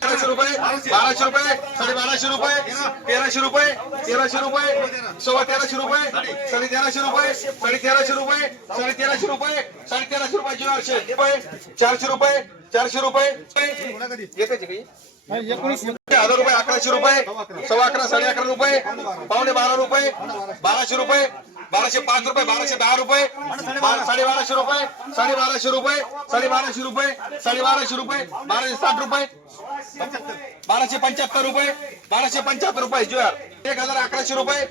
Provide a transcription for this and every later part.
बाराशे रुपये बाराशे रुपये साडे बाराशे रुपये तेराशे रुपये तेराशे रुपये सव्वा तेराशे रुपये साडे तेराशे रुपये साडे तेराशे रुपये साडे तेराशे रुपये साडे तेराशे रुपये चारशे रुपये चारशे रुपये चारशे रुपये. येते काही हजार रुपये अकराशे रुपये सव्वा अकरा साडे अकरा रुपये पावणे बारा रुपये बाराशे रुपये बाराशे पाच रुपये बाराशे दहा रुपये साडे बाराशे रुपये साडे बाराशे रुपये साडे बाराशे रुपये साडे बाराशे रुपये बाराशे साठ रुपये बाराशे पंच्याहत्तर रुपये बाराशे पंच्याहत्तर रुपये जुआर एक हजार अकराशे रुपये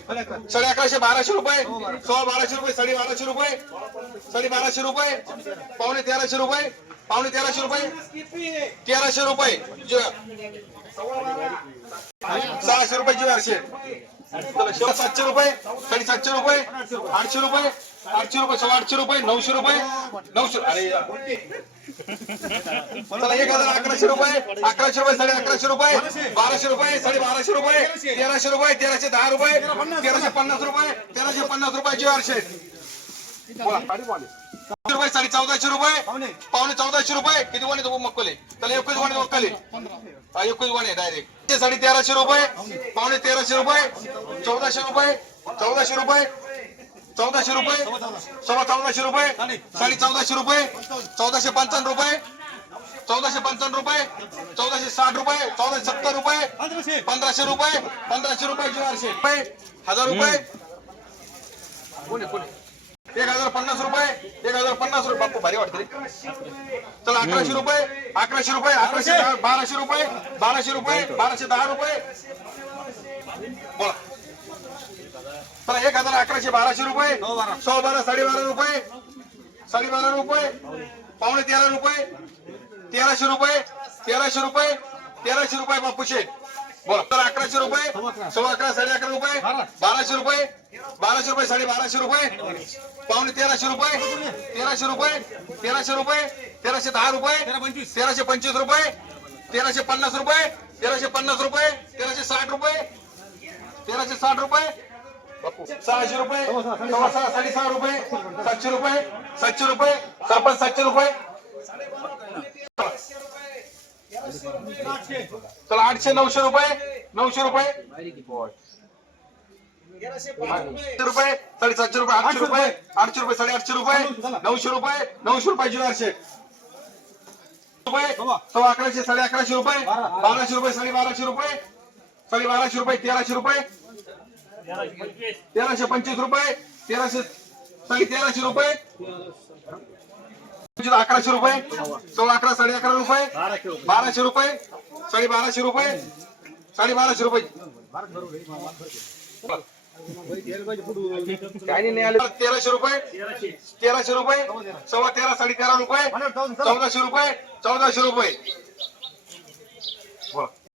साडे अकराशे बाराशे रुपये सोळा बाराशे रुपये साडे बाराशे रुपये साडे बाराशे रुपये पावणे तेराशे रुपये पावणे तेराशे रुपये तेराशे रुपये जुआर सहाशे रुपये आठशे सातशे रुपये साडेसातशे रुपये आठशे रुपये आठशे रुपये सव्वा आठशे रुपये नऊशे रुपये नऊशे अरे चला एक हजार अकराशे रुपये अकराशे रुपये साडे अकराशे रुपये बाराशे रुपये साडे बाराशे रुपये तेराशे रुपये तेराशे दहा रुपये तेराशे पन्नास रुपये तेराशे पन्नास रुपये आठशे बोला रुपये साडे चौदाशे रुपये. पावणे चौदाशे रुपये. किती वाणे तो मक्कले? त्याला एकच वाणे मक्कले. एकच वाणे डायरेक्ट साडे तेराशे रुपये. पावणे तेराशे रुपये. चौदाशे रुपये. चौदाशे रुपये. चौदाशे रुपये. सव्वा चौदाशे रुपये. साडे चौदाशे रुपये. चौदाशे पंचावन्न रुपये. चौदाशे पंचावन्न रुपये. चौदाशे साठ रुपये. चौदाशे सत्तर रुपये. पंधराशे. रुपये. पंधराशे रुपये चारशे रुपये. हजार रुपये. कोणी कोणी एक हजार पन्नास रुपये एक हजार पन्नास रुपये. बाप्पू भारी वाटते. चला अकराशे रुपये अकराशे रुपये अकराशे बाराशे रुपये बाराशे रुपये बाराशे दहा रुपये. बोला. चला एक हजार अकराशे बाराशे रुपये सौ बारा. साडेबारा रुपये साडेबारा रुपये पावणे तेरा रुपये तेराशे रुपये तेराशे रुपये तेराशे रुपये बापूशे बोला. अकराशे रुपये सोळा अकरा साडे अकरा रुपये बाराशे रुपये बाराशे रुपये साडे बाराशे रुपये पावणे तेराशे रुपये तेराशे रुपये तेराशे रुपये तेराशे दहा रुपये तेराशे पंचवीस रुपये तेराशे पन्नास रुपये तेराशे पन्नास रुपये तेराशे साठ रुपये तेराशे साठ रुपये सहाशे रुपये सव्वा सहा साडेसहा रुपये सातशे रुपये सातशे रुपये सरपंच सातशे रुपये. चला आठशे नऊशे रुपये नऊशे रुपये. आठशे रुपये साडेसातशे रुपये आठशे रुपये आठशे रुपये साडेआठशे रुपये नऊशे रुपये नऊशे रुपये जुनारशे रुपये सव्वा अकराशे साडे अकराशे रुपये बाराशे रुपये साडे बाराशे रुपये साडे बाराशे रुपये तेराशे रुपये तेराशे पंचवीस रुपये तेराशे साडे तेराशे रुपये. पंचवीस अकराशे रुपये. सव्वा अकरा साडे अकरा रुपये. बाराशे रुपये. साडे बाराशे रुपये. साडे बाराशे रुपये. तेराशे रुपये. तेराशे रुपये. सव्वा तेरा साडे तेरा रुपये. चौदाशे रुपये. चौदाशे रुपये.